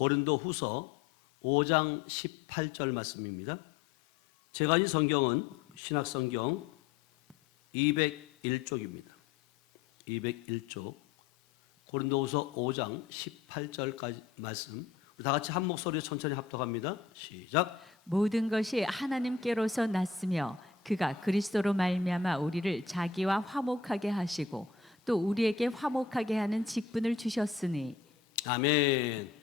고린도후서 5장 18절 말씀입니다. 제가 가진 성경은 신약성경 201쪽입니다. 201쪽 고린도후서 5장 18절까지 말씀, 우리 다 같이 한 목소리로 천천히 합독합니다. 시작. 모든 것이 하나님께로서 났으며 그가 그리스도로 말미암아 우리를 자기와 화목하게 하시고 또 우리에게 화목하게 하는 직분을 주셨으니. 아멘.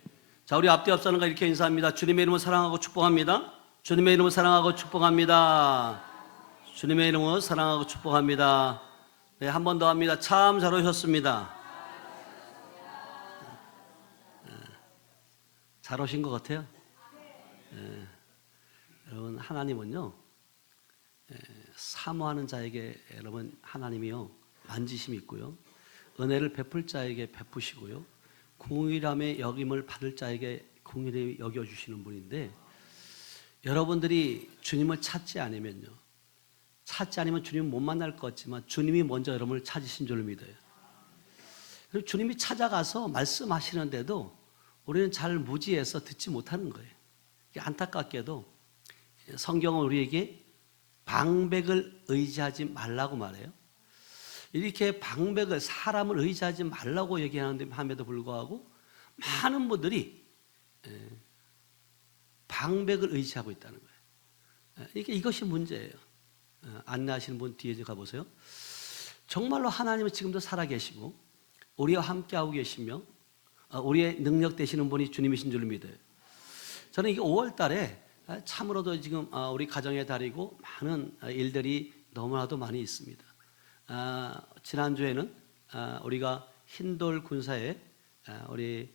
자, 우리 앞뒤 앞사람과 이렇게 인사합니다. 주님의 이름으로 사랑하고 축복합니다. 주님의 이름으로 사랑하고 축복합니다. 주님의 이름으로 사랑하고 축복합니다. 네, 한 번 더 합니다. 참 잘 오셨습니다. 잘 오신 것 같아요. 여러분, 하나님은요, 사모하는 자에게 여러분 하나님이요 만지심이 있고요, 은혜를 베풀 자에게 베푸시고요, 긍휼함의 여김을 받을 자에게 긍휼히 여겨주시는 분인데, 여러분들이 주님을 찾지 않으면 주님을 못 만날 것 같지만 주님이 먼저 여러분을 찾으신 줄 믿어요. 그리고 주님이 찾아가서 말씀하시는데도 우리는 잘 무지해서 듣지 못하는 거예요. 안타깝게도 성경은 우리에게 방백을 의지하지 말라고 말해요. 이렇게 방백을, 사람을 의지하지 말라고 얘기하는데 함에도 불구하고 많은 분들이 방백을 의지하고 있다는 거예요. 이것이 문제예요. 안내하시는 분 뒤에 가보세요. 정말로 하나님은 지금도 살아계시고 우리와 함께하고 계시며 우리의 능력 되시는 분이 주님이신 줄 믿어요. 저는 이게 5월 달에 참으로도 지금 우리 가정의 달이고 많은 일들이 너무나도 많이 있습니다. 지난주에는 우리가 흰돌 군사에 우리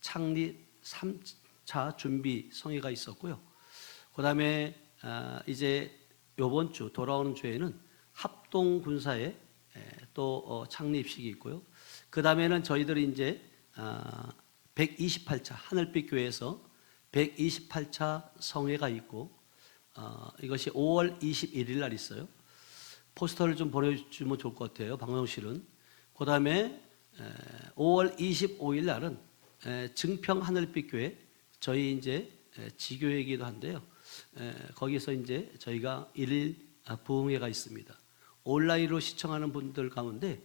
창립 3차 준비 성회가 있었고요. 그 다음에 이제 이번 주 돌아오는 주에는 합동 군사에 또 창립식이 있고요. 그 다음에는 저희들이 이제 128차 하늘빛 교회에서 128차 성회가 있고, 이것이 5월 21일 날 있어요. 포스터를 좀 보내주면 좋을 것 같아요, 방송실은. 그 다음에 5월 25일 날은 증평 하늘빛 교회, 저희 이제 지교회이기도 한데요. 거기서 이제 저희가 1일 부흥회가 있습니다. 온라인으로 시청하는 분들 가운데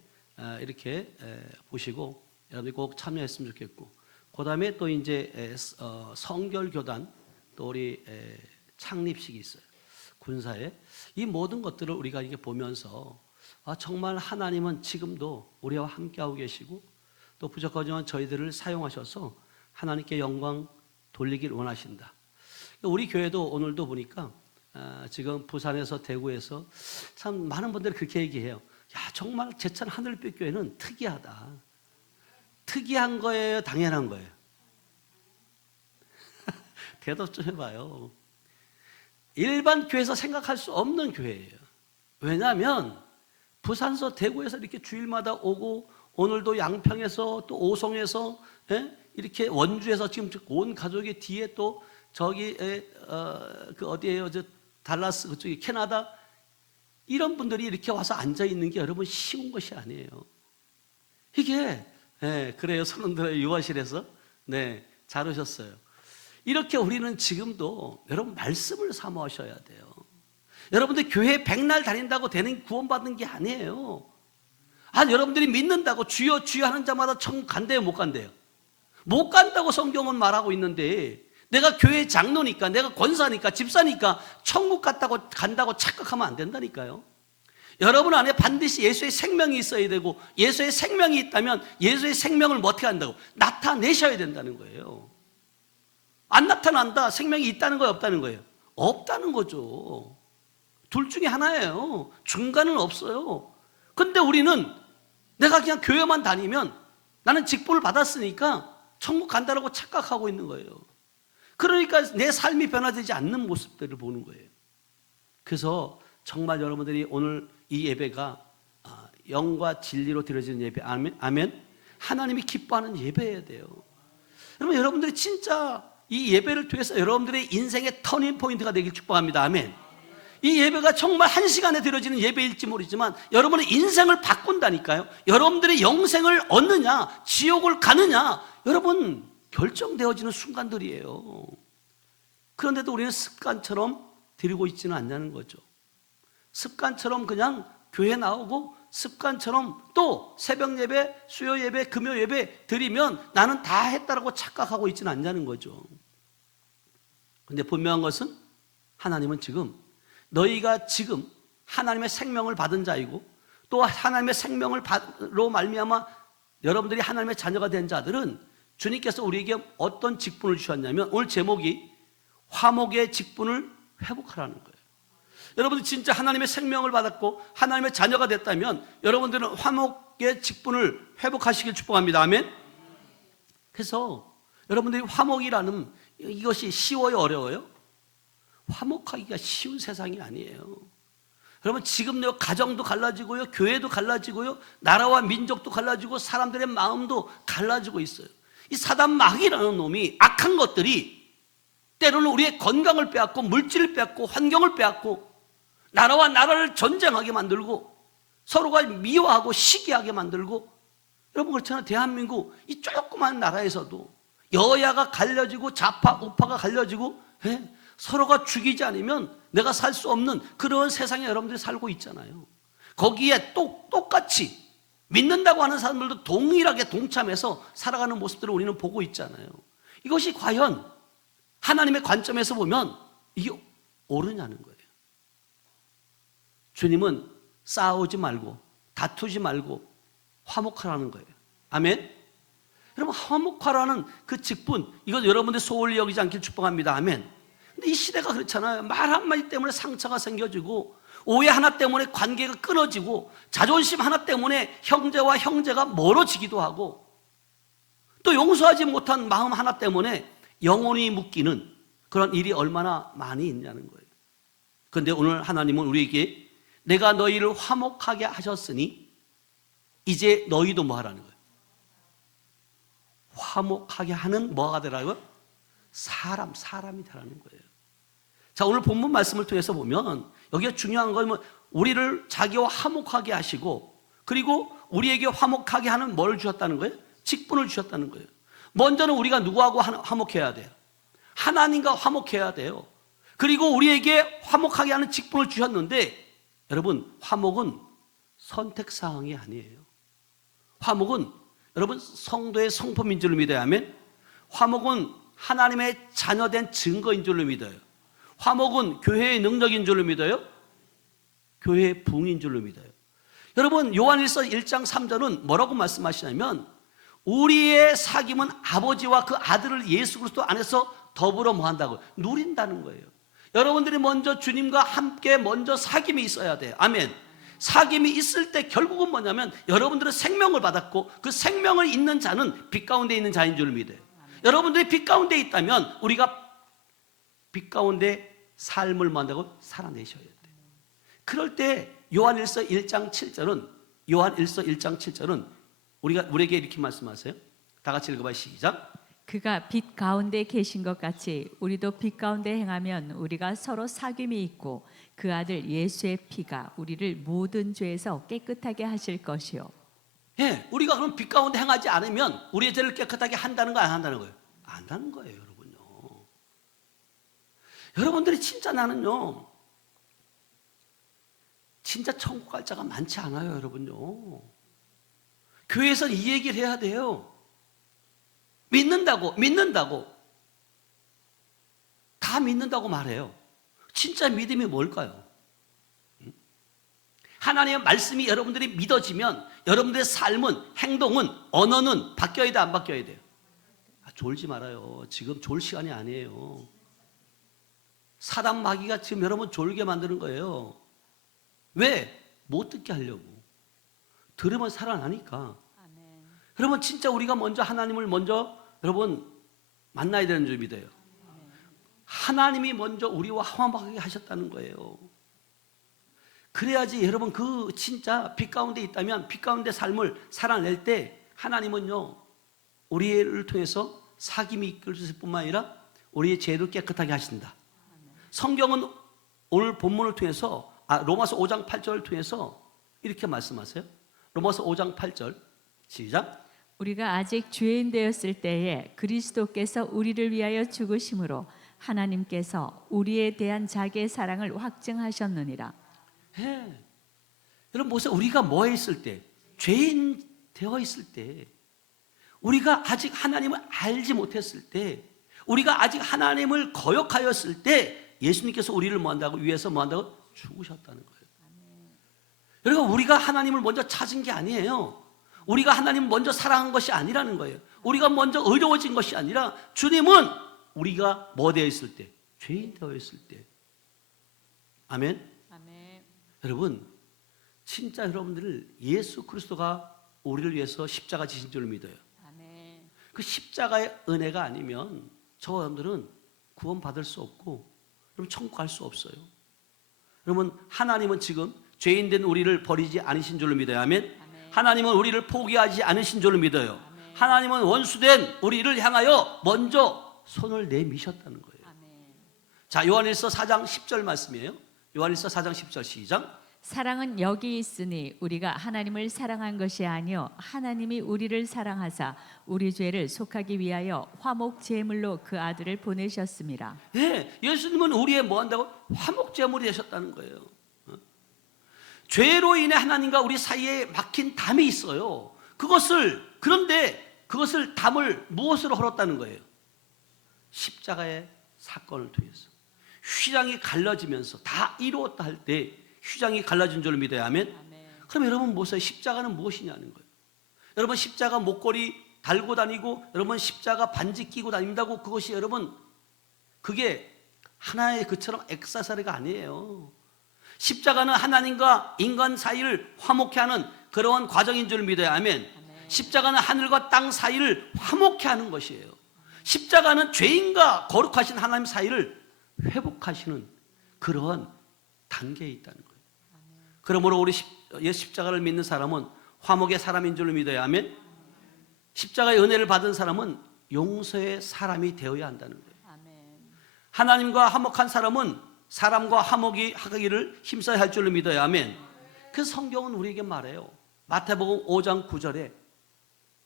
이렇게 보시고 여러분이 꼭 참여했으면 좋겠고, 그 다음에 또 이제 성결교단 또 우리 창립식이 있어요, 군사에. 이 모든 것들을 우리가 이게 보면서 정말 하나님은 지금도 우리와 함께하고 계시고 또 부족하지만 저희들을 사용하셔서 하나님께 영광 돌리길 원하신다. 우리 교회도 오늘도 보니까 지금 부산에서 대구에서 참 많은 분들이 그렇게 얘기해요. 야, 정말 제천 하늘빛 교회는 특이하다. 특이한 거예요, 당연한 거예요? 대답 좀 해봐요. 일반 교회에서 생각할 수 없는 교회예요. 왜냐하면 부산서 대구에서 이렇게 주일마다 오고 오늘도 양평에서 또 오송에서 이렇게 원주에서 지금 온 가족이 뒤에 또 저기 그 어디에요? 저 달라스 그쪽에 캐나다, 이런 분들이 이렇게 와서 앉아 있는 게 여러분 쉬운 것이 아니에요. 이게 그래요. 손흔들어요. 유아실에서 잘 오셨어요. 이렇게 우리는 지금도 여러분 말씀을 사모하셔야 돼요. 여러분들 교회 백날 다닌다고 되는 구원받는 게 아니에요. 여러분들이 믿는다고 주여 주여 하는 자마다 천국 간대요, 못 간대요? 못 간다고 성경은 말하고 있는데, 내가 교회 장로니까, 내가 권사니까, 집사니까 천국 간다고 착각하면 안 된다니까요. 여러분 안에 반드시 예수의 생명이 있어야 되고, 예수의 생명이 있다면 예수의 생명을 어떻게 한다고? 나타내셔야 된다는 거예요. 안 나타난다, 생명이 있다는 거예요, 없다는 거예요? 없다는 거죠. 둘 중에 하나예요. 중간은 없어요. 근데 우리는 내가 그냥 교회만 다니면 나는 직분을 받았으니까 천국 간다라고 착각하고 있는 거예요. 그러니까 내 삶이 변화되지 않는 모습들을 보는 거예요. 그래서 정말 여러분들이 오늘 이 예배가 영과 진리로 드려지는 예배, 아멘. 하나님이 기뻐하는 예배여야 돼요. 여러분들이 진짜 이 예배를 통해서 여러분들의 인생의 터닝 포인트가 되길 축복합니다. 아멘. 이 예배가 정말 한 시간에 드려지는 예배일지 모르지만 여러분의 인생을 바꾼다니까요. 여러분들의 영생을 얻느냐, 지옥을 가느냐, 여러분 결정되어지는 순간들이에요. 그런데도 우리는 습관처럼 드리고 있지는 않냐는 거죠. 습관처럼 그냥 교회 나오고 습관처럼 또 새벽 예배, 수요 예배, 금요 예배 드리면 나는 다 했다라고 착각하고 있지는 않냐는 거죠. 그런데 분명한 것은 하나님은 지금 너희가 지금 하나님의 생명을 받은 자이고 또 하나님의 생명으로 말미암아 여러분들이 하나님의 자녀가 된 자들은 주님께서 우리에게 어떤 직분을 주셨냐면 오늘 제목이 화목의 직분을 회복하라는 거예요. 여러분들 진짜 하나님의 생명을 받았고 하나님의 자녀가 됐다면 여러분들은 화목의 직분을 회복하시길 축복합니다. 아멘. 그래서 여러분들이 화목이라는 이것이 쉬워요, 어려워요? 화목하기가 쉬운 세상이 아니에요. 여러분 지금 내 가정도 갈라지고요, 교회도 갈라지고요, 나라와 민족도 갈라지고 사람들의 마음도 갈라지고 있어요. 이 사단 마귀라는 놈이 악한 것들이 때로는 우리의 건강을 빼앗고 물질을 빼앗고 환경을 빼앗고 나라와 나라를 전쟁하게 만들고 서로가 미워하고 시기하게 만들고 여러분 그렇잖아요. 대한민국 이 조그만 나라에서도 여야가 갈려지고 좌파 우파가 갈려지고 서로가 죽이지 않으면 내가 살 수 없는 그런 세상에 여러분들이 살고 있잖아요. 거기에 똑같이 믿는다고 하는 사람들도 동일하게 동참해서 살아가는 모습들을 우리는 보고 있잖아요. 이것이 과연 하나님의 관점에서 보면 이게 옳으냐는 거예요. 주님은 싸우지 말고 다투지 말고 화목하라는 거예요. 아멘. 여러분 화목하라는 그 직분 이것 여러분들 소홀히 여기지 않길 축복합니다. 아멘. 근데 이 시대가 그렇잖아요. 말 한마디 때문에 상처가 생겨지고 오해 하나 때문에 관계가 끊어지고 자존심 하나 때문에 형제와 형제가 멀어지기도 하고 또 용서하지 못한 마음 하나 때문에 영혼이 묶이는 그런 일이 얼마나 많이 있냐는 거예요. 그런데 오늘 하나님은 우리에게 내가 너희를 화목하게 하셨으니 이제 너희도 뭐 하라는 거예요? 화목하게 하는 뭐가 되라고요? 사람이 되라는 거예요. 자, 오늘 본문 말씀을 통해서 보면 여기에 중요한 건 우리를 자기와 화목하게 하시고 그리고 우리에게 화목하게 하는 뭘 주셨다는 거예요? 직분을 주셨다는 거예요. 먼저는 우리가 누구하고 화목해야 돼요? 하나님과 화목해야 돼요. 그리고 우리에게 화목하게 하는 직분을 주셨는데 여러분 화목은 선택사항이 아니에요. 화목은 여러분 성도의 성품인 줄로 믿어야 하면 화목은 하나님의 자녀된 증거인 줄로 믿어요. 화목은 교회의 능력인 줄로 믿어요. 교회의 부흥인 줄로 믿어요. 여러분 요한일서 1장 3절은 뭐라고 말씀하시냐면 우리의 사귐은 아버지와 그 아들을 예수 그리스도 안에서 더불어 뭐 한다고? 누린다는 거예요. 여러분들이 먼저 주님과 함께 먼저 사귐이 있어야 돼요. 아멘. 사귐이 있을 때 결국은 뭐냐면 여러분들은 생명을 받았고 그 생명을 있는 자는 빛 가운데 있는 자인 줄 믿어요. 여러분들이 빛 가운데 있다면 우리가 빛 가운데 삶을 만들고 살아내셔야 돼요. 그럴 때 요한일서 1장 7절은 우리에게 이렇게 말씀하세요. 다 같이 읽어봐요. 시작. 그가 빛 가운데 계신 것 같이 우리도 빛 가운데 행하면 우리가 서로 사귐이 있고 그 아들 예수의 피가 우리를 모든 죄에서 깨끗하게 하실 것이요. 예, 우리가 그럼 빛 가운데 행하지 않으면 우리의 죄를 깨끗하게 한다는 거 안 한다는 거예요? 안 한다는 거예요, 여러분요. 여러분들이 진짜 나는요, 진짜 천국 갈 자가 많지 않아요, 여러분요. 교회에서 이 얘기를 해야 돼요. 믿는다고 다 믿는다고 말해요. 진짜 믿음이 뭘까요? 하나님의 말씀이 여러분들이 믿어지면 여러분들의 삶은, 행동은, 언어는 바뀌어야 돼, 안 바뀌어야 돼요? 졸지 말아요. 지금 졸 시간이 아니에요. 사단 마귀가 지금 여러분 졸게 만드는 거예요. 왜? 못 듣게 하려고. 들으면 살아나니까. 아멘. 여러분 진짜 우리가 먼저 하나님을 여러분 만나야 되는 줄 믿어요. 아멘. 하나님이 먼저 우리와 화목하게 하셨다는 거예요. 그래야지 여러분 그 진짜 빛 가운데 있다면 빛 가운데 삶을 살아낼 때 하나님은요 우리를 통해서 사귐이 이끌어질 뿐만 아니라 우리의 죄를 깨끗하게 하신다. 성경은 오늘 본문을 통해서 로마서 5장 8절을 통해서 이렇게 말씀하세요. 로마서 5장 8절 시작. 우리가 아직 죄인 되었을 때에 그리스도께서 우리를 위하여 죽으심으로 하나님께서 우리에 대한 자기의 사랑을 확증하셨느니라. 예. 여러분 보세요. 우리가 뭐 있을 때, 죄인 되어 있을 때, 우리가 아직 하나님을 알지 못했을 때, 우리가 아직 하나님을 거역하였을 때 예수님께서 우리를 뭐 한다고, 위해서 뭐 한다고? 죽으셨다는 거예요. 여러분 우리가 하나님을 먼저 찾은 게 아니에요. 우리가 하나님을 먼저 사랑한 것이 아니라는 거예요. 우리가 먼저 의로워진 것이 아니라 주님은 우리가 뭐 되어 있을 때? 죄인 되어 있을 때. 아멘. 아멘. 여러분 진짜 여러분들 예수 그리스도가 우리를 위해서 십자가 지신 줄 믿어요. 아멘. 그 십자가의 은혜가 아니면 저와 여러분들은 구원받을 수 없고 여러분 천국 갈 수 없어요. 여러분 하나님은 지금 죄인된 우리를 버리지 않으신 줄로 믿어요. 아멘. 아멘. 하나님은 우리를 포기하지 않으신 줄로 믿어요. 아멘. 하나님은 원수된 우리를 향하여 먼저 손을 내미셨다는 거예요. 아멘. 자, 요한일서 4장 10절 말씀이에요. 요한일서 4장 10절 시작. 사랑은 여기 있으니 우리가 하나님을 사랑한 것이 아니요 하나님이 우리를 사랑하사 우리 죄를 속하기 위하여 화목 제물로 그 아들을 보내셨습니다. 예, 예수님은 우리의 뭐 한다고? 화목 제물이 되셨다는 거예요. 죄로 인해 하나님과 우리 사이에 막힌 담이 있어요. 그런데 그것을 담을 무엇으로 헐었다는 거예요? 십자가의 사건을 통해서 휘장이 갈라지면서 다 이루었다 할 때 휘장이 갈라진 줄 믿어요. 아멘. 그럼 여러분 보세요. 십자가는 무엇이냐는 거예요. 여러분 십자가 목걸이 달고 다니고 여러분 십자가 반지 끼고 다닌다고 그것이 여러분 그게 하나의 그처럼 액세서리가 아니에요. 십자가는 하나님과 인간 사이를 화목케 하는 그러한 과정인 줄 믿어요. 아멘. 십자가는 하늘과 땅 사이를 화목케 하는 것이에요. 십자가는 죄인과 거룩하신 하나님 사이를 회복하시는 그러한 단계에 있다는 거예요. 그러므로 우리 십자가를 믿는 사람은 화목의 사람인 줄 믿어요. 아멘. 십자가의 은혜를 받은 사람은 용서의 사람이 되어야 한다는 거예요. 하나님과 화목한 사람은 사람과 화목이 하기를 힘써야 할 줄로 믿어요. 아멘. 그 성경은 우리에게 말해요. 마태복음 5장 9절에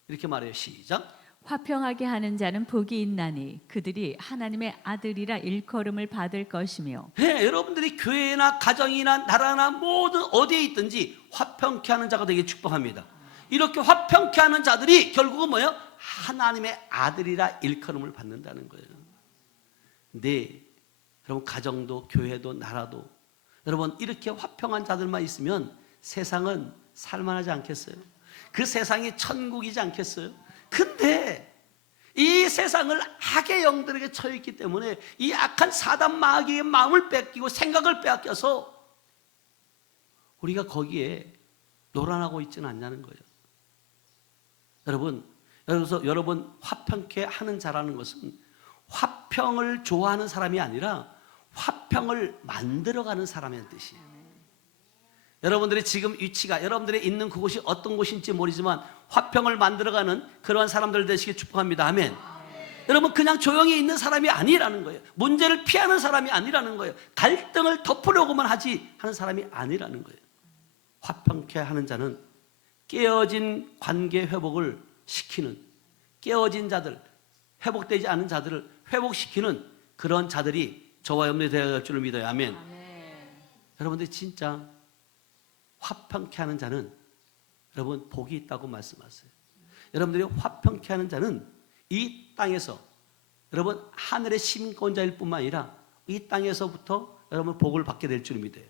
이렇게 말해요. 시작. 화평하게 하는 자는 복이 있나니 그들이 하나님의 아들이라 일컬음을 받을 것이며. 네, 여러분들이 교회나 가정이나 나라나 모든 어디에 있든지 화평케 하는 자가 되게 축복합니다. 이렇게 화평케 하는 자들이 결국은 뭐예요? 하나님의 아들이라 일컬음을 받는다는 거예요. 네, 여러분 가정도 교회도 나라도 여러분 이렇게 화평한 자들만 있으면 세상은 살만하지 않겠어요? 그 세상이 천국이지 않겠어요? 근데 이 세상을 악의 영들에게 처해있기 때문에 이 악한 사단 마귀의 마음을 뺏기고 생각을 빼앗겨서 우리가 거기에 노란하고 있지는 않냐는 거예요. 여러분 화평케 하는 자라는 것은 화평을 좋아하는 사람이 아니라 화평을 만들어가는 사람의 뜻이에요. 여러분들이 지금 위치가 여러분들이 있는 그곳이 어떤 곳인지 모르지만 화평을 만들어가는 그러한 사람들 되시길 축복합니다. 아멘. 여러분 그냥 조용히 있는 사람이 아니라는 거예요. 문제를 피하는 사람이 아니라는 거예요. 갈등을 덮으려고만 하지 하는 사람이 아니라는 거예요. 화평케 하는 자는 깨어진 관계 회복을 시키는, 깨어진 자들, 회복되지 않은 자들을 회복시키는 그런 자들이 저와 여러분들이 되어야 할 줄을 믿어요. 아멘. 여러분들이 진짜 화평케 하는 자는 여러분 복이 있다고 말씀하세요. 여러분들이 화평케 하는 자는 이 땅에서 여러분 하늘의 시민권자일 뿐만 아니라 이 땅에서부터 여러분 복을 받게 될 줄 믿어요.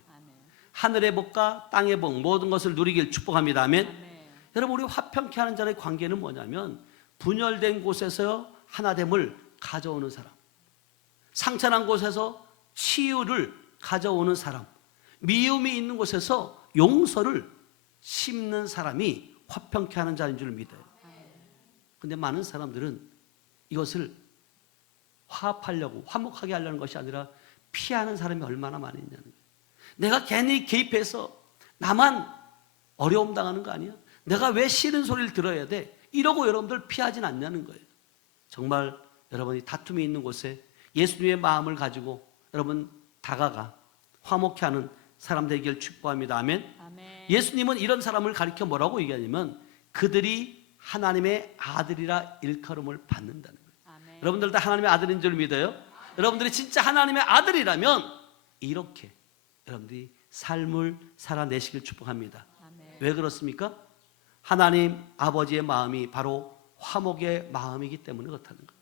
하늘의 복과 땅의 복 모든 것을 누리길 축복합니다. 아멘. 여러분 우리 화평케 하는 자의 관계는 뭐냐면 분열된 곳에서 하나됨을 가져오는 사람, 상처난 곳에서 치유를 가져오는 사람, 미움이 있는 곳에서 용서를 심는 사람이 화평케 하는 자인 줄 믿어요. 근데 많은 사람들은 이것을 화합하려고 화목하게 하려는 것이 아니라 피하는 사람이 얼마나 많이 있냐는 거예요. 내가 괜히 개입해서 나만 어려움 당하는 거 아니야? 내가 왜 싫은 소리를 들어야 돼? 이러고 여러분들 피하진 않냐는 거예요. 정말 여러분이 다툼이 있는 곳에 예수님의 마음을 가지고 여러분 다가가 화목케 하는 사람 되기를 축복합니다. 아멘. 예수님은 이런 사람을 가리켜 뭐라고 얘기하냐면 그들이 하나님의 아들이라 일컬음을 받는다는 거예요. 아멘. 여러분들 다 하나님의 아들인 줄 믿어요? 여러분들이 진짜 하나님의 아들이라면 이렇게 여러분들이 삶을 살아내시길 축복합니다. 아멘. 왜 그렇습니까? 하나님 아버지의 마음이 바로 화목의 마음이기 때문에 그렇다는 거예요.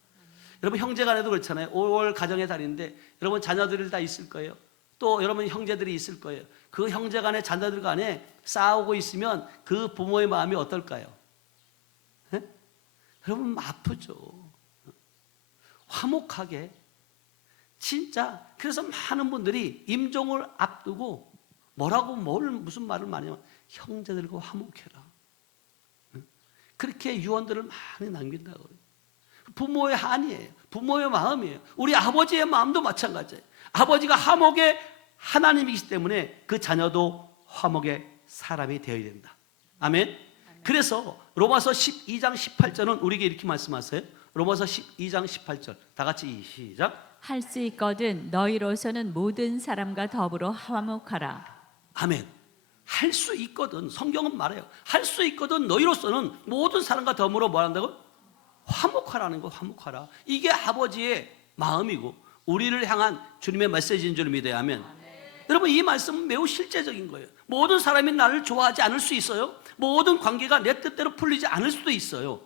여러분 형제간에도 그렇잖아요. 5월 가정의 달인데 여러분 자녀들이 다 있을 거예요. 또 여러분 형제들이 있을 거예요. 그 형제간에 자녀들 간에 싸우고 있으면 그 부모의 마음이 어떨까요? 에? 여러분 아프죠. 화목하게 진짜. 그래서 많은 분들이 임종을 앞두고 무슨 말을 많이 하면 형제들과 화목해라. 그렇게 유언들을 많이 남긴다고요. 부모의 한이에요. 부모의 마음이에요. 우리 아버지의 마음도 마찬가지예요. 아버지가 화목의 하나님이기 때문에 그 자녀도 화목의 사람이 되어야 된다. 아멘. 그래서 로마서 12장 18절은 우리에게 이렇게 말씀하세요. 로마서 12장 18절 다 같이 시작. 할 수 있거든 너희로서는 모든 사람과 더불어 화목하라. 아멘. 할 수 있거든. 성경은 말해요. 할 수 있거든 너희로서는 모든 사람과 더불어 뭐 한다고? 화목하라는 거. 화목하라. 이게 아버지의 마음이고 우리를 향한 주님의 메시지인 줄 믿어요. 아멘. 여러분 이 말씀은 매우 실제적인 거예요. 모든 사람이 나를 좋아하지 않을 수 있어요. 모든 관계가 내 뜻대로 풀리지 않을 수도 있어요.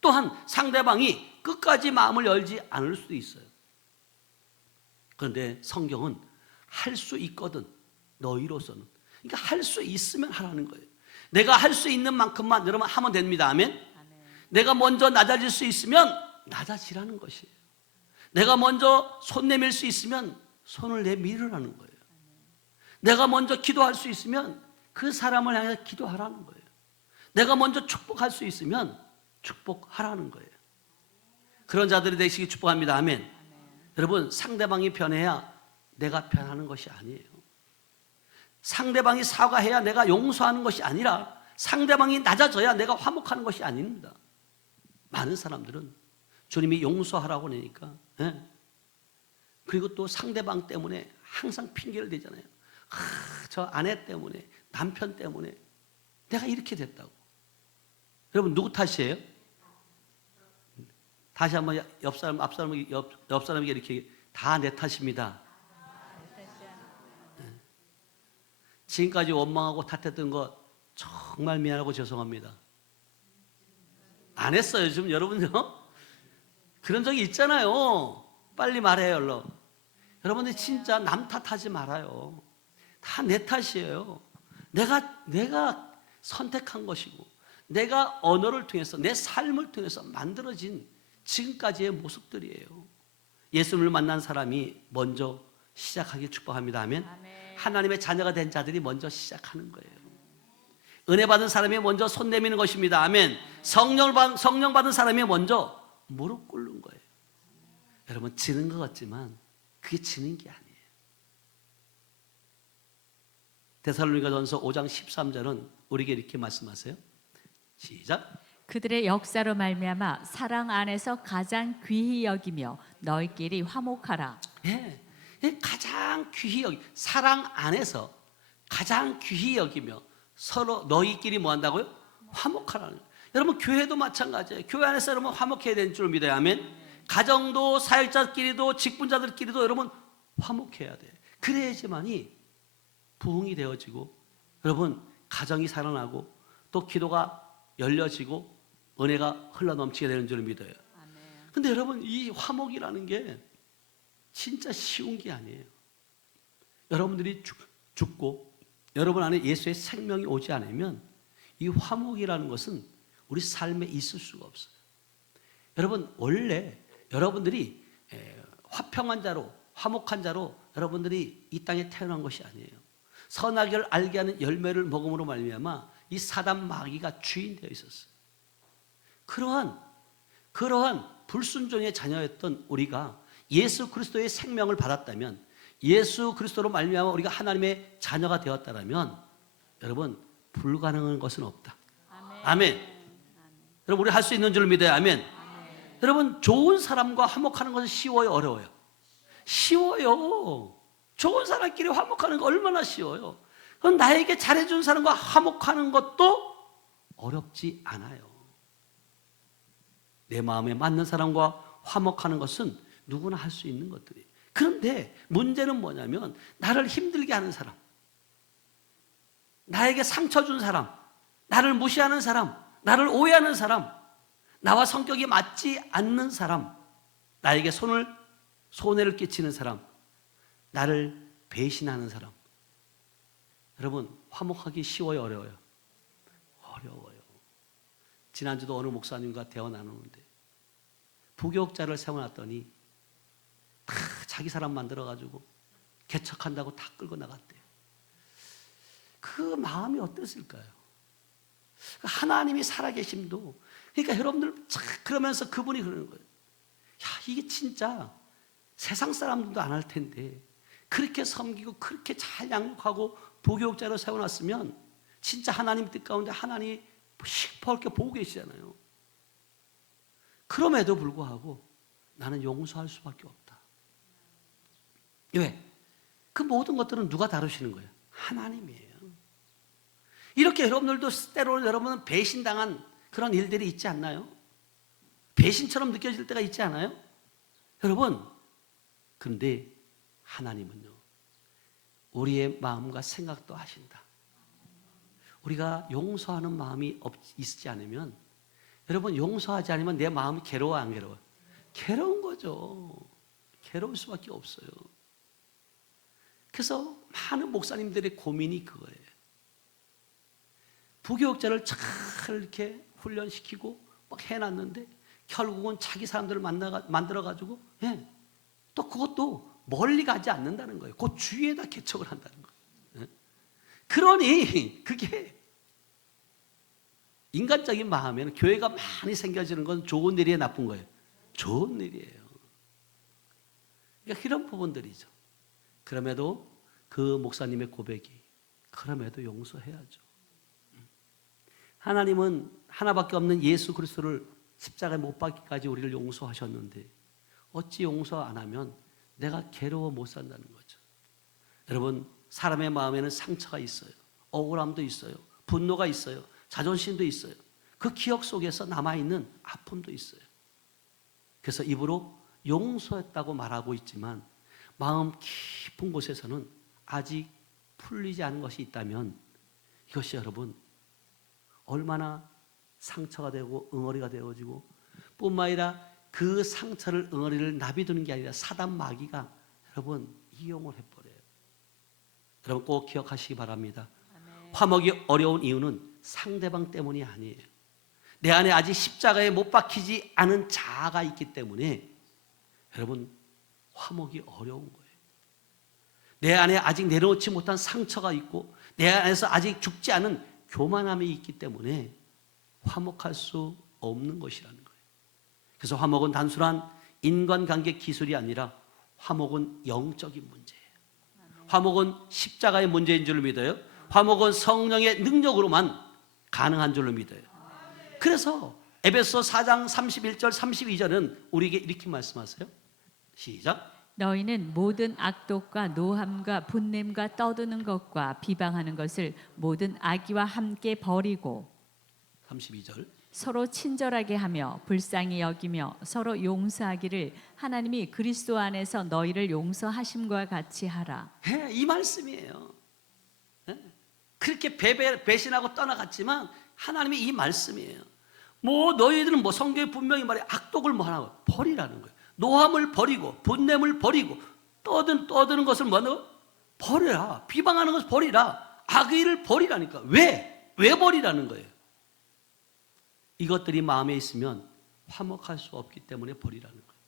또한 상대방이 끝까지 마음을 열지 않을 수도 있어요. 그런데 성경은 할 수 있거든 너희로서는. 그러니까 할 수 있으면 하라는 거예요. 내가 할 수 있는 만큼만 여러분 하면 됩니다. 아멘. 내가 먼저 낮아질 수 있으면 낮아지라는 것이에요. 내가 먼저 손 내밀 수 있으면 손을 내밀으라는 거예요. 내가 먼저 기도할 수 있으면 그 사람을 향해 기도하라는 거예요. 내가 먼저 축복할 수 있으면 축복하라는 거예요. 그런 자들이 되시기 축복합니다. 아멘. 여러분 상대방이 변해야 내가 변하는 것이 아니에요. 상대방이 사과해야 내가 용서하는 것이 아니라 상대방이 낮아져야 내가 화목하는 것이 아닙니다. 많은 사람들은 주님이 용서하라고 하니까 그리고 또 상대방 때문에 항상 핑계를 대잖아요. 저 아내 때문에 남편 때문에 내가 이렇게 됐다고. 여러분 누구 탓이에요? 다시 한번 옆 사람에게 이렇게 다 내 탓입니다. 지금까지 원망하고 탓했던 거 정말 미안하고 죄송합니다. 안 했어요. 지금 여러분요? 그런 적이 있잖아요. 빨리 말해요, 얼른. 여러분들 진짜 남 탓하지 말아요. 다 내 탓이에요. 내가 선택한 것이고 내가 언어를 통해서 내 삶을 통해서 만들어진 지금까지의 모습들이에요. 예수님을 만난 사람이 먼저 시작하기 축복합니다. 아멘. 하나님의 자녀가 된 자들이 먼저 시작하는 거예요. 은혜 받은 사람이 먼저 손 내미는 것입니다. 아멘. 성령 받은 사람이 먼저 무릎 꿇는 거예요. 여러분 지는 것 같지만 그게 지는 게 아니에요. 데살로니가전서 5장 13절은 우리에게 이렇게 말씀하세요. 시작. 그들의 역사로 말미암아 사랑 안에서 가장 귀히 여기며 너희끼리 화목하라. 예, 가장 귀히 여기 사랑 안에서 가장 귀히 여기며 서로 너희끼리 뭐 한다고요? 화목하라는 거예요. 여러분 교회도 마찬가지예요. 교회 안에서 여러분 화목해야 되는 줄 믿어요. 아멘. 가정도 사역자끼리도 직분자들끼리도 여러분 화목해야 돼요. 그래야지만이 부흥이 되어지고 여러분 가정이 살아나고 또 기도가 열려지고 은혜가 흘러넘치게 되는 줄 믿어요. 근데 여러분 이 화목이라는 게 진짜 쉬운 게 아니에요. 여러분들이 죽고 여러분 안에 예수의 생명이 오지 않으면 이 화목이라는 것은 우리 삶에 있을 수가 없어요. 여러분 원래 여러분들이 화평한 자로 화목한 자로 여러분들이 이 땅에 태어난 것이 아니에요. 선악을 알게 하는 열매를 먹음으로 말미암아 이 사단 마귀가 주인 되어 있었어요. 그러한 불순종의 자녀였던 우리가 예수 그리스도의 생명을 받았다면 예수 그리스도로 말미암아 우리가 하나님의 자녀가 되었다면 여러분 불가능한 것은 없다. 아멘. 여러분 우리 할 수 있는 줄 믿어요. 아멘. 여러분 좋은 사람과 화목하는 것은 쉬워요, 어려워요? 쉬워요. 좋은 사람끼리 화목하는 거 얼마나 쉬워요. 그럼 나에게 잘해준 사람과 화목하는 것도 어렵지 않아요. 내 마음에 맞는 사람과 화목하는 것은 누구나 할 수 있는 것들이에요. 그런데 문제는 뭐냐면 나를 힘들게 하는 사람, 나에게 상처 준 사람, 나를 무시하는 사람, 나를 오해하는 사람, 나와 성격이 맞지 않는 사람, 나에게 손해를 끼치는 사람, 나를 배신하는 사람. 여러분, 화목하기 쉬워요, 어려워요? 어려워요. 지난주도 어느 목사님과 대화 나누는데 부교육자를 세워놨더니 다 자기 사람 만들어가지고 개척한다고 다 끌고 나갔대요. 그 마음이 어땠을까요? 하나님이 살아계심도, 그러니까 여러분들 그러면서 그분이 그러는 거예요. 야, 이게 진짜 세상 사람들도 안 할 텐데 그렇게 섬기고 그렇게 잘 양육하고 부교육자로 세워놨으면 진짜 하나님 뜻 가운데 하나님이 시퍼렇게 보고 계시잖아요. 그럼에도 불구하고 나는 용서할 수밖에 없다. 왜? 그 모든 것들은 누가 다루시는 거예요? 하나님이에요. 이렇게 여러분들도 때로는 여러분은 배신당한 그런 일들이 있지 않나요? 배신처럼 느껴질 때가 있지 않아요? 여러분, 그런데 하나님은요, 우리의 마음과 생각도 하신다. 우리가 용서하는 마음이 있지 않으면, 여러분, 용서하지 않으면 내 마음이 괴로워, 안 괴로워요? 괴로운 거죠. 괴로울 수밖에 없어요. 그래서 많은 목사님들의 고민이 그거예요. 부교육자를 잘 이렇게 훈련시키고 막 해놨는데 결국은 자기 사람들을 만들어가지고, 예, 또 그것도 멀리 가지 않는다는 거예요. 그 주위에다 개척을 한다는 거예요. 예? 그러니 그게 인간적인 마음에는 교회가 많이 생겨지는 건 좋은 일이에요, 나쁜 거예요? 좋은 일이에요. 그러니까 이런 부분들이죠. 그럼에도 그 목사님의 고백이, 그럼에도 용서해야죠. 하나님은 하나밖에 없는 예수 그리스도를 십자가에 못 박기까지 우리를 용서하셨는데 어찌 용서 안 하면 내가 괴로워 못 산다는 거죠. 여러분, 사람의 마음에는 상처가 있어요. 억울함도 있어요. 분노가 있어요. 자존심도 있어요. 그 기억 속에서 남아있는 아픔도 있어요. 그래서 입으로 용서했다고 말하고 있지만 마음 깊은 곳에서는 아직 풀리지 않은 것이 있다면 이것이 여러분 얼마나 상처가 되고 응어리가 되어지고, 뿐만 아니라 그 상처를, 응어리를 나비두는 게 아니라 사단 마귀가 여러분 이용을 해버려요. 여러분 꼭 기억하시기 바랍니다. 화목이 어려운 이유는 상대방 때문이 아니에요. 내 안에 아직 십자가에 못 박히지 않은 자아가 있기 때문에 여러분 화목이 어려운 거예요. 내 안에 아직 내려놓지 못한 상처가 있고 내 안에서 아직 죽지 않은 교만함이 있기 때문에 화목할 수 없는 것이라는 거예요. 그래서 화목은 단순한 인간관계 기술이 아니라 화목은 영적인 문제예요. 화목은 십자가의 문제인 줄로 믿어요. 화목은 성령의 능력으로만 가능한 줄로 믿어요. 그래서 에베소 4장 31절 32절은 우리에게 이렇게 말씀하세요. 시작. 너희는 모든 악독과 노함과 분냄과 떠드는 것과 비방하는 것을 모든 악의와 함께 버리고 32절. 서로 친절하게 하며 불쌍히 여기며 서로 용서하기를 하나님이 그리스도 안에서 너희를 용서하심과 같이 하라. 네, 이 말씀이에요. 네? 그렇게 배신하고 떠나갔지만 하나님이 이 말씀이에요. 뭐 너희들은 뭐 성경에 분명히 말해 악독을 뭐 하나 버리라는 거예요. 노함을 버리고 분냄을 버리고 떠드는 것을 뭐하노? 버려라. 비방하는 것을 버리라. 악의를 버리라니까. 왜 버리라는 거예요? 이것들이 마음에 있으면 화목할 수 없기 때문에 버리라는 거예요.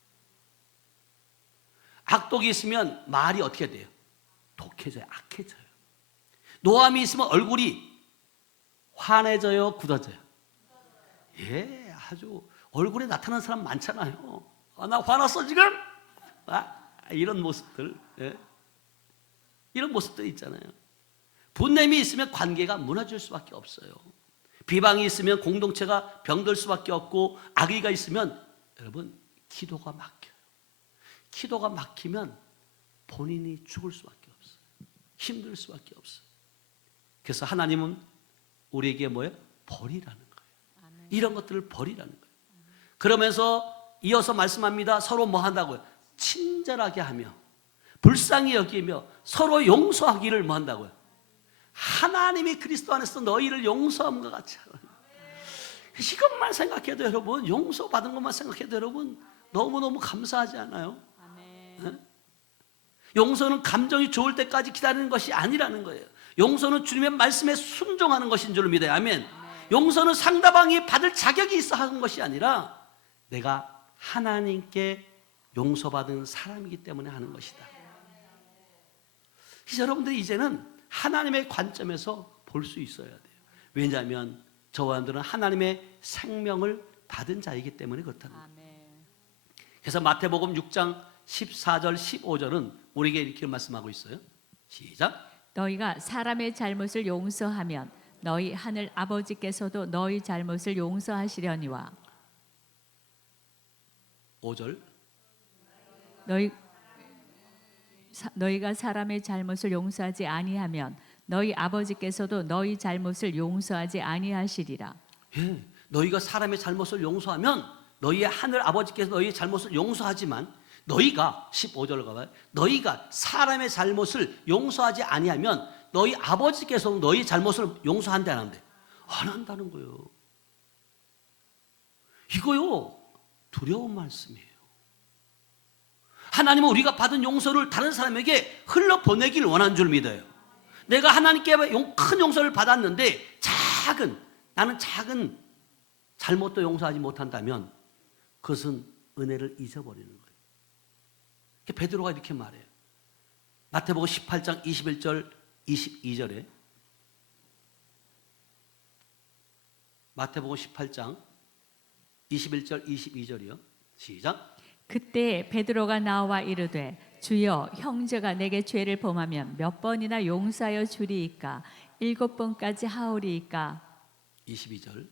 악독이 있으면 말이 어떻게 돼요? 독해져요. 악해져요. 노함이 있으면 얼굴이 환해져요, 굳어져요? 예, 아주 얼굴에 나타나는 사람 많잖아요. 나 화났어 지금? 이런 모습들, 예? 이런 모습들 있잖아요. 분냄이 있으면 관계가 무너질 수밖에 없어요. 비방이 있으면 공동체가 병들 수밖에 없고, 악의가 있으면 여러분 기도가 막혀요. 기도가 막히면 본인이 죽을 수밖에 없어요. 힘들 수밖에 없어요. 그래서 하나님은 우리에게 뭐예요? 버리라는 거예요. 이런 것들을 버리라는 거예요. 그러면서 이어서 말씀합니다. 서로 뭐 한다고요? 친절하게 하며 불쌍히 여기며 서로 용서하기를 뭐 한다고요? 하나님이 그리스도 안에서 너희를 용서함과 같이 하라. 이것만 생각해도 여러분, 용서받은 것만 생각해도 여러분 너무너무 감사하지 않아요? 네? 용서는 감정이 좋을 때까지 기다리는 것이 아니라는 거예요. 용서는 주님의 말씀에 순종하는 것인 줄 믿어요. 아멘. 용서는 상대방이 받을 자격이 있어 하는 것이 아니라 내가 하나님께 용서받은 사람이기 때문에 하는 것이다. 그래서 여러분들이 이제는 하나님의 관점에서 볼 수 있어야 돼요. 왜냐하면 저와 여러분들은 하나님의 생명을 받은 자이기 때문에 그렇답니다. 그래서 마태복음 6장 14절 15절은 우리에게 이렇게 말씀하고 있어요. 시작. 너희가 사람의 잘못을 용서하면 너희 하늘 아버지께서도 너희 잘못을 용서하시려니와. 5절. 너희가 사람의 잘못을 용서하지 아니하면 너희 아버지께서도 너희 잘못을 용서하지 아니하시리라. 예, 너희가 사람의 잘못을 용서하면 너희의 하늘 아버지께서 너희의 잘못을 용서하지만 너희가 15절을 가봐요. 너희가 사람의 잘못을 용서하지 아니하면 너희 아버지께서도 너희 잘못을 용서한다는데 안 한다는 거예요. 이거요 두려운 말씀이에요. 하나님은 우리가 받은 용서를 다른 사람에게 흘러보내기를 원하는 줄 믿어요. 내가 하나님께 큰 용서를 받았는데 나는 작은 잘못도 용서하지 못한다면 그것은 은혜를 잊어버리는 거예요. 베드로가 이렇게 말해요. 마태복음 18장 21절 22절에 마태복음 18장 21절 22절이요. 시작. 그때 베드로가 나와 이르되 주여 형제가 내게 죄를 범하면 몇 번이나 용서하여 주리이까 7번까지 하오리이까. 22절.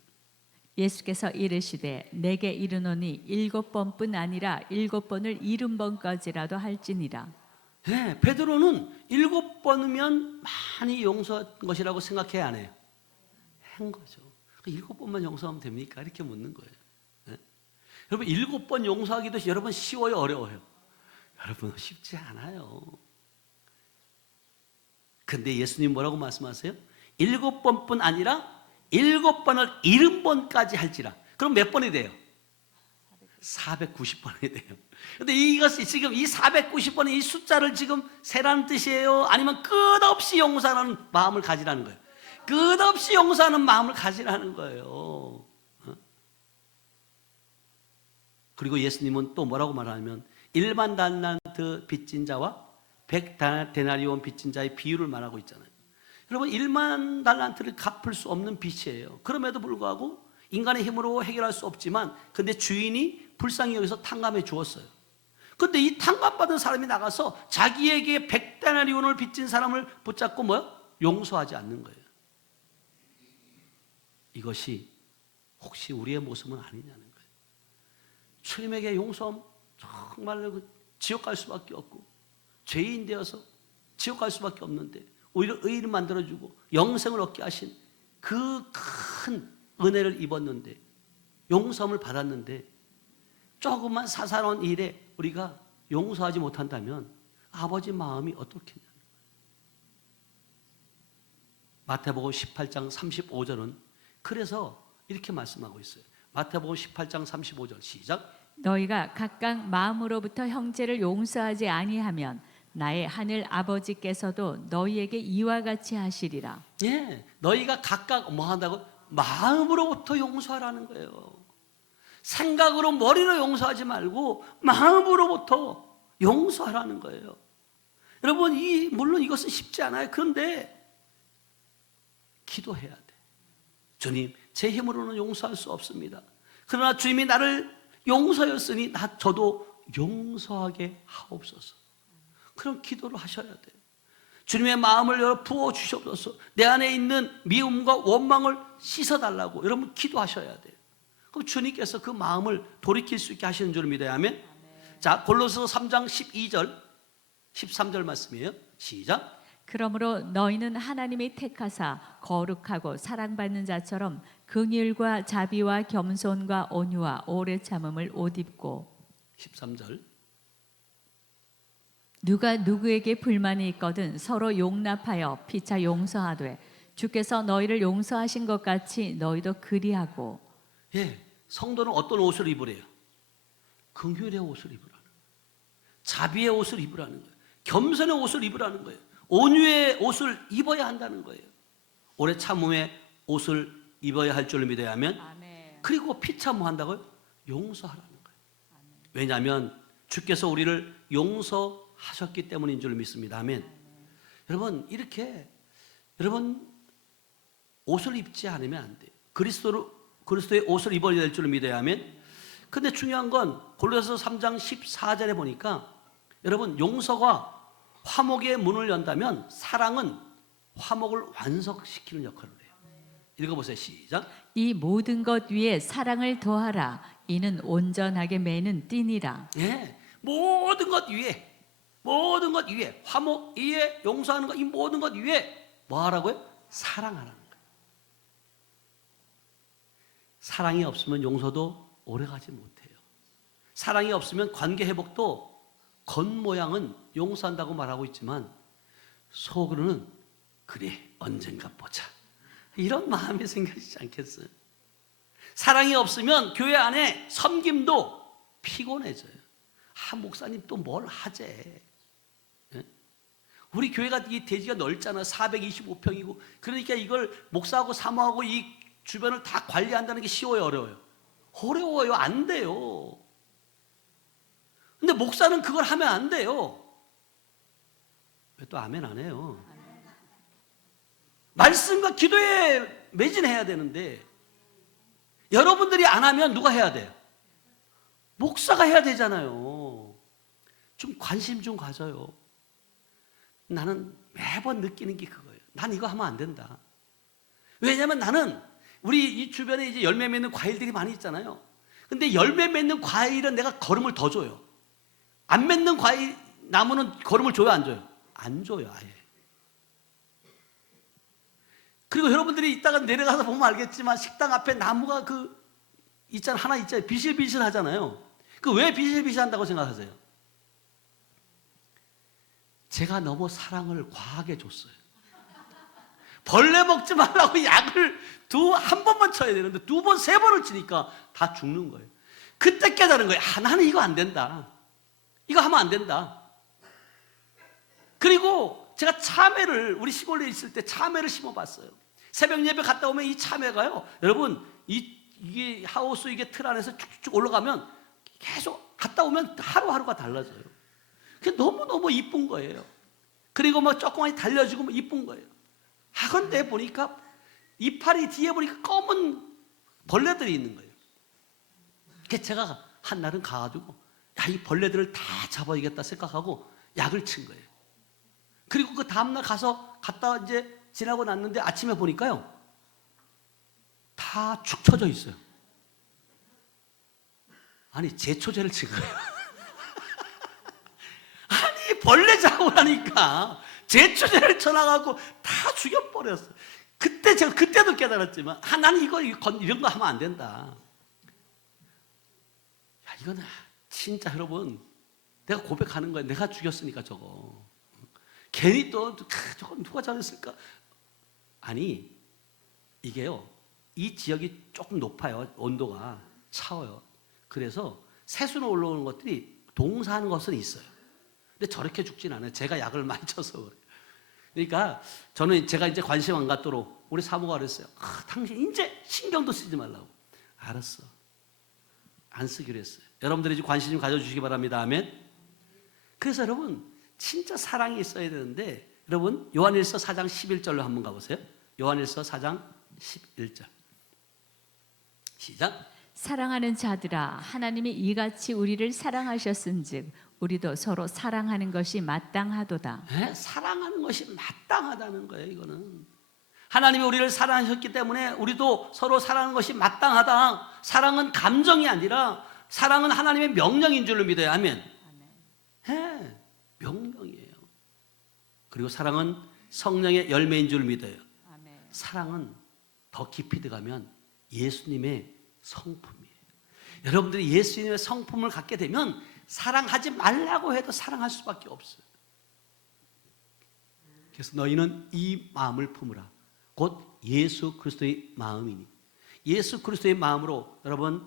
예수께서 이르시되 내게 이르노니 7번뿐 아니라 7번을 70번까지라도 할지니라. 네, 베드로는 7번이면 많이 용서한 것이라고 생각해야 안 해요? 한 거죠. 7번만 용서하면 됩니까? 이렇게 묻는 거예요. 네? 여러분 7번 용서하기도 여러분 쉬워요, 어려워요? 여러분 쉽지 않아요. 근데 예수님 뭐라고 말씀하세요? 7번뿐 아니라 7번을 70번까지 할지라. 그럼 몇 번이 돼요? 490번이 돼요. 근데 이것이 지금 이 490번의 이 숫자를 지금 세라는 뜻이에요? 아니면 끝없이 용서하는 마음을 가지라는 거예요? 끝없이 용서하는 마음을 가지라는 거예요. 그리고 예수님은 또 뭐라고 말하냐면 1만 달란트 빚진 자와 100데나리온 빚진 자의 비유를 말하고 있잖아요. 여러분 1만 달란트를 갚을 수 없는 빚이에요. 그럼에도 불구하고 인간의 힘으로 해결할 수 없지만 근데 주인이 불쌍히 여기서 탕감해 주었어요. 근데 이 탕감받은 사람이 나가서 자기에게 100데나리온을 빚진 사람을 붙잡고 용서하지 않는 거예요. 이것이 혹시 우리의 모습은 아니냐는 거예요. 주님에게 용서하면 정말로 지옥 갈 수밖에 없고 죄인 되어서 지옥 갈 수밖에 없는데 오히려 의를 만들어주고 영생을 얻게 하신 그 큰 은혜를 입었는데 용서함을 받았는데 조금만 사사로운 일에 우리가 용서하지 못한다면 아버지 마음이 어떻겠냐. 마태복음 18장 35절은 그래서 이렇게 말씀하고 있어요. 마태복음 18장 35절 시작. 너희가 각각 마음으로부터 형제를 용서하지 아니하면 나의 하늘 아버지께서도 너희에게 이와 같이 하시리라. 예, 너희가 각각 뭐 한다고? 마음으로부터 용서하라는 거예요. 생각으로 머리로 용서하지 말고 마음으로부터 용서하라는 거예요. 여러분 물론 이것은 쉽지 않아요. 그런데 기도해야 돼. 주님, 제 힘으로는 용서할 수 없습니다. 그러나 주님이 나를 용서였으니 저도 용서하게 하옵소서. 그런 기도를 하셔야 돼요. 주님의 마음을 부어 주시옵소서. 내 안에 있는 미움과 원망을 씻어달라고 여러분 기도하셔야 돼요. 그럼 주님께서 그 마음을 돌이킬 수 있게 하시는 줄 믿어야 하면. 자, 골로새서 3장 12절 13절 말씀이에요. 시작. 그러므로 너희는 하나님이 택하사 거룩하고 사랑받는 자처럼 긍휼과 자비와 겸손과 온유와 오래 참음을 옷 입고 13절. 누가 누구에게 불만이 있거든 서로 용납하여 피차 용서하되 주께서 너희를 용서하신 것 같이 너희도 그리하고. 예, 성도는 어떤 옷을 입으래요? 긍휼의 옷을 입으라는 거예요. 자비의 옷을 입으라는 거예요. 겸손의 옷을 입으라는 거예요. 온유의 옷을 입어야 한다는 거예요. 오래 참음의 옷을 입어야 할 줄을 믿어야 하면, 그리고 피차 뭐 한다고요? 용서하라는 거예요. 왜냐하면 주께서 우리를 용서하셨기 때문인 줄 믿습니다. 아멘. 여러분, 이렇게 여러분 옷을 입지 않으면 안 돼요. 그리스도의 옷을 입어야 될 줄을 믿어야 하면. 근데 중요한 건 골로새서 3장 14절에 보니까 여러분, 용서가 화목의 문을 연다면 사랑은 화목을 완성시키는 역할을 해요. 읽어보세요. 시작. 이 모든 것 위에 사랑을 더하라. 이는 온전하게 매는 띠니라. 예, 모든 것 위에 화목 위에 용서하는 것, 이 모든 것 위에 뭐 하라고요? 사랑하라는 거예요. 사랑이 없으면 용서도 오래가지 못해요. 사랑이 없으면 관계 회복도 겉모양은 용서한다고 말하고 있지만 속으로는 그래 언젠가 보자 이런 마음이 생기지 않겠어요? 사랑이 없으면 교회 안에 섬김도 피곤해져요. 목사님 또 뭘 하재? 예? 우리 교회가 이 대지가 넓잖아. 425평이고. 그러니까 이걸 목사하고 사모하고 이 주변을 다 관리한다는 게 쉬워요, 어려워요? 어려워요. 안 돼요. 근데 목사는 그걸 하면 안 돼요. 왜 또 아멘 안 해요? 말씀과 기도에 매진해야 되는데 여러분들이 안 하면 누가 해야 돼요? 목사가 해야 되잖아요. 좀 관심 좀 가져요. 나는 매번 느끼는 게 그거예요. 난 이거 하면 안 된다. 왜냐하면 나는 우리 이 주변에 이제 열매 맺는 과일들이 많이 있잖아요. 근데 열매 맺는 과일은 내가 거름을 더 줘요. 안 맺는 과일 나무는 거름을 줘요, 안 줘요? 안 줘요, 아예. 그리고 여러분들이 이따가 내려가서 보면 알겠지만 식당 앞에 나무가 하나 있잖아요. 비실비실 하잖아요. 그 왜 비실비실 한다고 생각하세요? 제가 너무 사랑을 과하게 줬어요. 벌레 먹지 말라고 약을 한 번만 쳐야 되는데 2번, 3번을 치니까 다 죽는 거예요. 그때 깨달은 거예요. 나는 이거 안 된다. 이거 하면 안 된다. 그리고 제가 참외를 우리 시골에 있을 때 참외를 심어봤어요. 새벽 예배 갔다 오면 이 참외가요, 여러분 이게 하우스 이게 틀 안에서 쭉쭉 올라가면 계속 갔다 오면 하루하루가 달라져요. 그게 너무너무 이쁜 거예요. 그리고 뭐 조그마히 달려지고 뭐 이쁜 거예요. 하건대 보니까 이파리 뒤에 보니까 검은 벌레들이 있는 거예요. 그래서 제가 한 날은 가가지고 이 벌레들을 다 잡아야겠다 생각하고 약을 친 거예요. 그리고 그 다음날 갔다 이제 지나고 났는데 아침에 보니까요 다 축 처져 있어요. 아니 제초제를 친 거예요. 아니 벌레 잡으라니까 제초제를 쳐놔갖고 다 죽여버렸어요. 제가 그때도 깨달았지만 나는 이런 거 하면 안 된다. 이거는 진짜 여러분 내가 고백하는 거예요. 내가 죽였으니까 저거 괜히 또 저거 누가 잘했을까? 아니 이게요 이 지역이 조금 높아요. 온도가 차워요. 그래서 새순 올라오는 것들이 동사하는 것은 있어요. 근데 저렇게 죽진 않아요. 제가 약을 많이 쳐서 그래요. 그러니까 제가 이제 관심 안 갖도록 우리 사모가 그랬어요. 당신 이제 신경도 쓰지 말라고. 알았어. 안 쓰기로 했어요. 여러분들이 이제 관심 좀 가져주시기 바랍니다. 아멘. 그래서 여러분 진짜 사랑이 있어야 되는데 여러분 요한일서 4장 11절로 한번 가보세요. 요한일서 4장 11절 시작. 사랑하는 자들아 하나님이 이같이 우리를 사랑하셨은즉 우리도 서로 사랑하는 것이 마땅하도다. 네? 사랑하는 것이 마땅하다는 거예요. 이거는 하나님이 우리를 사랑하셨기 때문에 우리도 서로 사랑하는 것이 마땅하다. 사랑은 감정이 아니라 사랑은 하나님의 명령인 줄로 믿어요. 아멘. 네, 명령이에요. 그리고 사랑은 성령의 열매인 줄 믿어요. 아멘. 사랑은 더 깊이 들어가면 예수님의 성품이에요. 여러분들이 예수님의 성품을 갖게 되면 사랑하지 말라고 해도 사랑할 수밖에 없어요. 그래서 너희는 이 마음을 품으라. 곧 예수 그리스도의 마음이니. 예수 그리스도의 마음으로 여러분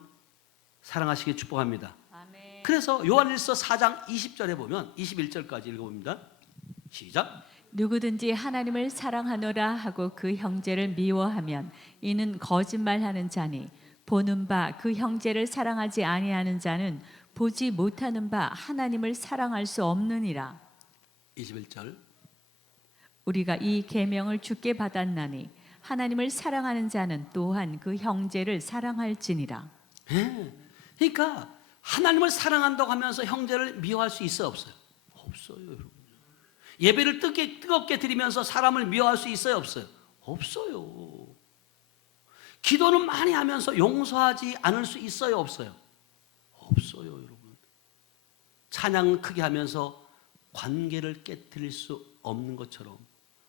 사랑하시길 축복합니다. 아멘. 그래서 요한일서 4장 20절에 보면 21절까지 읽어봅니다. 시작. 누구든지 하나님을 사랑하노라 하고 그 형제를 미워하면 이는 거짓말하는 자니 보는 바 그 형제를 사랑하지 아니하는 자는 보지 못하는 바 하나님을 사랑할 수 없느니라. 21절. 우리가 이 계명을 주께 받았나니 하나님을 사랑하는 자는 또한 그 형제를 사랑할지니라. 네. 그러니까 하나님을 사랑한다고 하면서 형제를 미워할 수 있어요, 없어요? 없어요, 여러분. 예배를 뜨겁게 드리면서 사람을 미워할 수 있어요, 없어요? 없어요. 기도는 많이 하면서 용서하지 않을 수 있어요, 없어요? 없어요, 여러분. 찬양 크게 하면서 관계를 깨뜨릴 수 없는 것처럼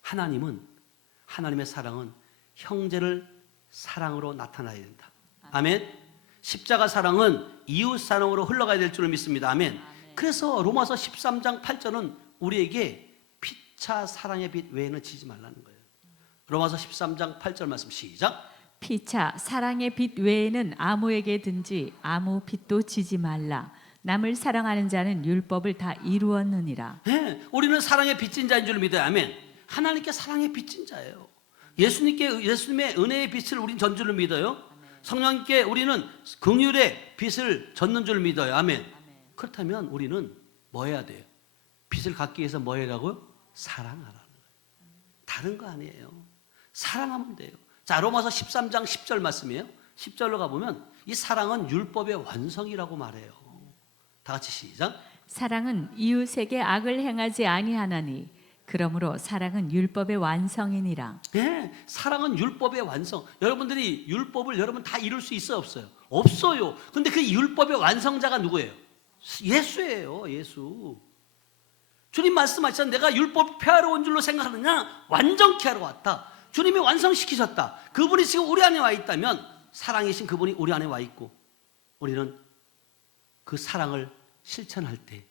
하나님의 사랑은 형제를 사랑으로 나타나야 된다. 아멘. 십자가 사랑은 이웃 사랑으로 흘러가야 될 줄을 믿습니다. 아멘. 그래서 로마서 13장 8절은 우리에게 피차 사랑의 빛 외에는 지지 말라는 거예요. 로마서 13장 8절 말씀 시작. 피차 사랑의 빛 외에는 아무에게든지 아무 빛도 지지 말라. 남을 사랑하는 자는 율법을 다 이루었느니라. 네, 우리는 사랑의 빚진 자인 줄 믿어요. 아멘. 하나님께 사랑의 빚진 자예요. 예수님의 은혜의 빛을 우린 전 줄을 믿어요. 성령님께 우리는 긍휼의 빛을 젓는 줄 믿어요. 아멘. 그렇다면 우리는 뭐 해야 돼요? 빛을 갖기 위해서 뭐 해라고요? 사랑하라는 거예요. 다른 거 아니에요. 사랑하면 돼요. 자, 로마서 13장 10절 말씀이에요. 10절로 가보면 이 사랑은 율법의 완성이라고 말해요. 다 같이 시작. 사랑은 이웃에게 악을 행하지 아니하나니 그러므로 사랑은 율법의 완성이니라. 네, 사랑은 율법의 완성. 여러분들이 율법을 여러분 다 이룰 수 있어요, 없어요? 없어요. 근데 그 율법의 완성자가 누구예요? 예수예요, 예수. 주님 말씀하시잖아요. 내가 율법 폐하러 온 줄로 생각하느냐? 완전케 하러 왔다. 주님이 완성시키셨다. 그분이 지금 우리 안에 와 있다면 사랑이신 그분이 우리 안에 와 있고 우리는 그 사랑을 실천할 때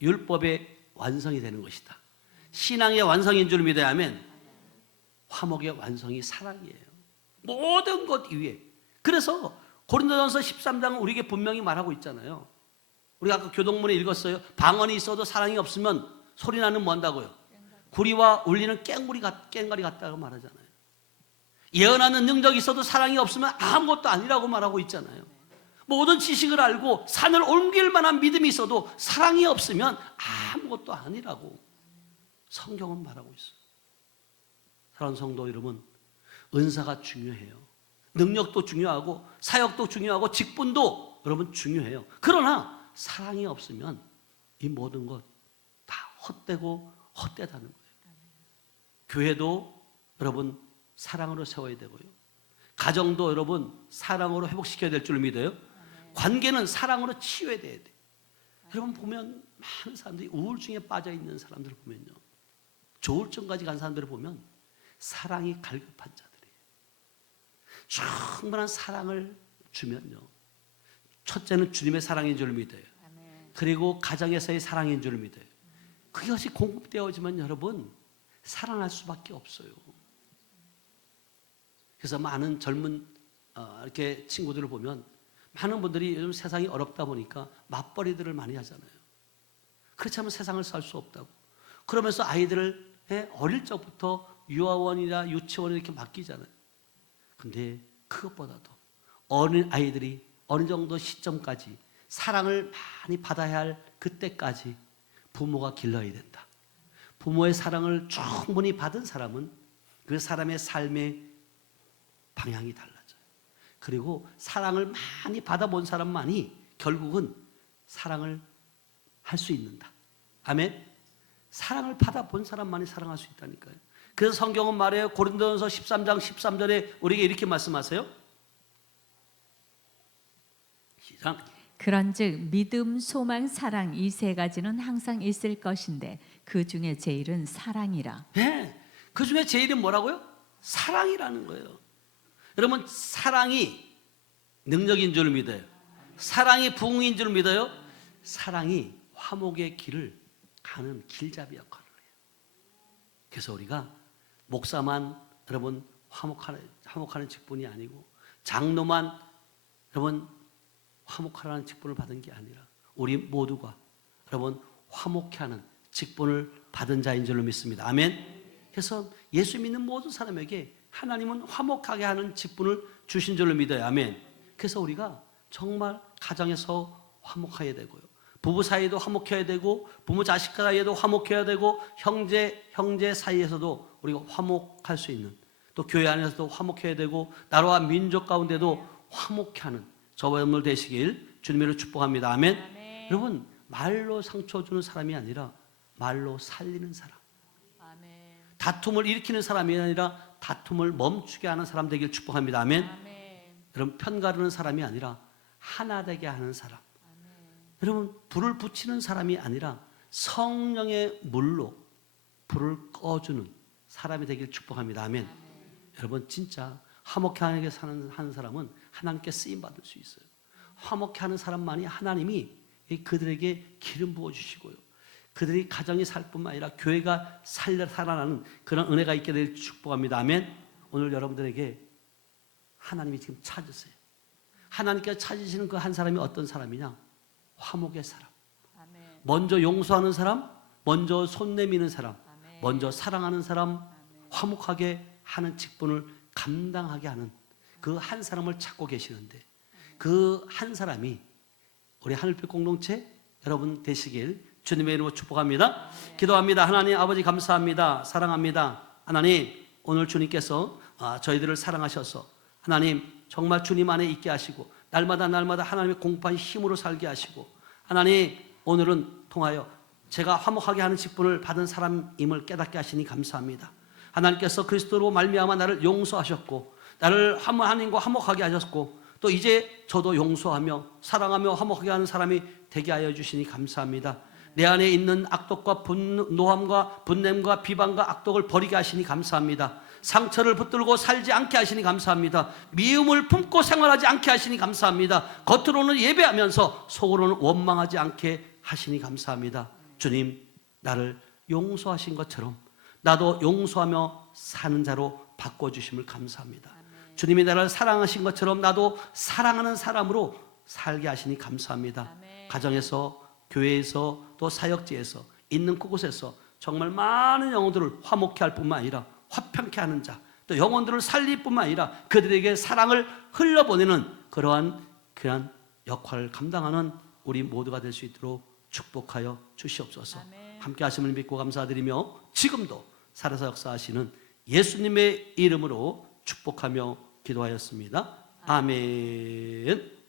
율법의 완성이 되는 것이다. 신앙의 완성인 줄 믿어야 하면 화목의 완성이 사랑이에요. 모든 것 위에. 그래서 고린도전서 13장은 우리에게 분명히 말하고 있잖아요. 우리가 아까 교동문에 읽었어요. 방언이 있어도 사랑이 없으면 소리나는 뭔다고요? 구리와 울리는 깽가리 같다고 말하잖아요. 예언하는 능력이 있어도 사랑이 없으면 아무것도 아니라고 말하고 있잖아요. 모든 지식을 알고 산을 옮길 만한 믿음이 있어도 사랑이 없으면 아무것도 아니라고 성경은 말하고 있어요. 사랑하는 성도 여러분, 은사가 중요해요. 능력도 중요하고 사역도 중요하고 직분도 여러분 중요해요. 그러나 사랑이 없으면 이 모든 것 다 헛되고 헛되다는 거예요. 교회도 여러분 사랑으로 세워야 되고요. 가정도 여러분 사랑으로 회복시켜야 될 줄 믿어요. 관계는 사랑으로 치유해야 돼요. 여러분 보면 많은 사람들이 우울증에 빠져 있는 사람들을 보면요, 조울증까지 간 사람들을 보면 사랑이 갈급한 자들이에요. 충분한 사랑을 주면요, 첫째는 주님의 사랑인 줄 믿어요. 그리고 가정에서의 사랑인 줄 믿어요. 그것이 공급되어지면 여러분 사랑할 수밖에 없어요. 그래서 많은 젊은 이렇게 친구들을 보면 많은 분들이 요즘 세상이 어렵다 보니까 맞벌이들을 많이 하잖아요. 그렇지 않으면 세상을 살 수 없다고. 그러면서 아이들을 어릴 적부터 유아원이나 유치원에 이렇게 맡기잖아요. 근데 그것보다도 어린 아이들이 어느 정도 시점까지 사랑을 많이 받아야 할 그때까지 부모가 길러야 된다. 부모의 사랑을 충분히 받은 사람은 그 사람의 삶의 방향이 달라져요. 그리고 사랑을 많이 받아본 사람만이 결국은 사랑을 할 수 있는다. 아멘. 사랑을 받아본 사람만이 사랑할 수 있다니까요. 그래서 성경은 말해요. 고린도전서 13장 13절에 우리에게 이렇게 말씀하세요. 시작. 그런즉 믿음, 소망, 사랑 이 세 가지는 항상 있을 것인데 그 중에 제일은 사랑이라. 네, 그 중에 제일은 뭐라고요? 사랑이라는 거예요. 여러분, 사랑이 능력인 줄 믿어요? 사랑이 부흥인 줄 믿어요? 사랑이 화목의 길을 가는 길잡이 역할을 해요. 그래서 우리가 목사만 여러분 화목하는 직분이 아니고, 장로만 여러분 화목하라는 직분을 받은 게 아니라 우리 모두가 여러분 화목케 하는 직분을 받은 자인 줄로 믿습니다. 아멘. 그래서 예수 믿는 모든 사람에게 하나님은 화목하게 하는 직분을 주신 줄로 믿어요. 아멘. 그래서 우리가 정말 가정에서 화목해야 되고요, 부부 사이에도 화목해야 되고, 부모 자식 사이에도 화목해야 되고, 형제 사이에서도 우리가 화목할 수 있는, 또 교회 안에서도 화목해야 되고, 나라와 민족 가운데도 화목케 하는 저와 여러분 되시길 주님으로 축복합니다. 아멘. 아멘. 여러분, 말로 상처 주는 사람이 아니라 말로 살리는 사람, 아멘. 다툼을 일으키는 사람이 아니라 다툼을 멈추게 하는 사람 되길 축복합니다. 아멘. 아멘. 여러분, 편가르는 사람이 아니라 하나 되게 하는 사람, 여러분 불을 붙이는 사람이 아니라 성령의 물로 불을 꺼주는 사람이 되길 축복합니다. 아멘. 여러분, 진짜 화목하게 하는 사람은 하나님께 쓰임 받을 수 있어요. 화목해 하는 사람만이 하나님이 그들에게 기름 부어주시고요, 그들이 가정이 살 뿐만 아니라 교회가 살아나는 그런 은혜가 있게 될 축복합니다. 아멘. 오늘 여러분들에게 하나님이 지금 찾으세요. 하나님께서 찾으시는 그 한 사람이 어떤 사람이냐? 화목의 사람, 아멘. 먼저 용서하는 사람, 먼저 손 내미는 사람, 아멘. 먼저 사랑하는 사람, 화목하게 하는 직분을 감당하게 하는 그 한 사람을 찾고 계시는데, 그 한 사람이 우리 하늘빛 공동체 여러분 되시길 주님의 이름으로 축복합니다. 기도합니다. 하나님 아버지, 감사합니다. 사랑합니다. 하나님, 오늘 주님께서 저희들을 사랑하셔서 하나님 정말 주님 안에 있게 하시고, 날마다 하나님의 공포한 힘으로 살게 하시고, 하나님 오늘은 통하여 제가 화목하게 하는 직분을 받은 사람임을 깨닫게 하시니 감사합니다. 하나님께서 그리스도로 말미암아 나를 용서하셨고, 나를 하나님과 화목하게 하셨고, 또 이제 저도 용서하며 사랑하며 화목하게 하는 사람이 되게 하여 주시니 감사합니다. 내 안에 있는 악독과 노함과 분냄과 비방과 악독을 버리게 하시니 감사합니다. 상처를 붙들고 살지 않게 하시니 감사합니다. 미움을 품고 생활하지 않게 하시니 감사합니다. 겉으로는 예배하면서 속으로는 원망하지 않게 하시니 감사합니다. 주님, 나를 용서하신 것처럼 나도 용서하며 사는 자로 바꿔주심을 감사합니다. 주님이 나를 사랑하신 것처럼 나도 사랑하는 사람으로 살게 하시니 감사합니다. 가정에서, 교회에서, 또 사역지에서 있는 그곳에서 정말 많은 영혼들을 화목케 할 뿐만 아니라 화평케 하는 자, 또 영혼들을 살릴 뿐만 아니라 그들에게 사랑을 흘려보내는 그러한 역할을 감당하는 우리 모두가 될 수 있도록 축복하여 주시옵소서. 함께 하심을 믿고 감사드리며 지금도 살아서 역사하시는 예수님의 이름으로 축복하며 기도하였습니다. 아멘.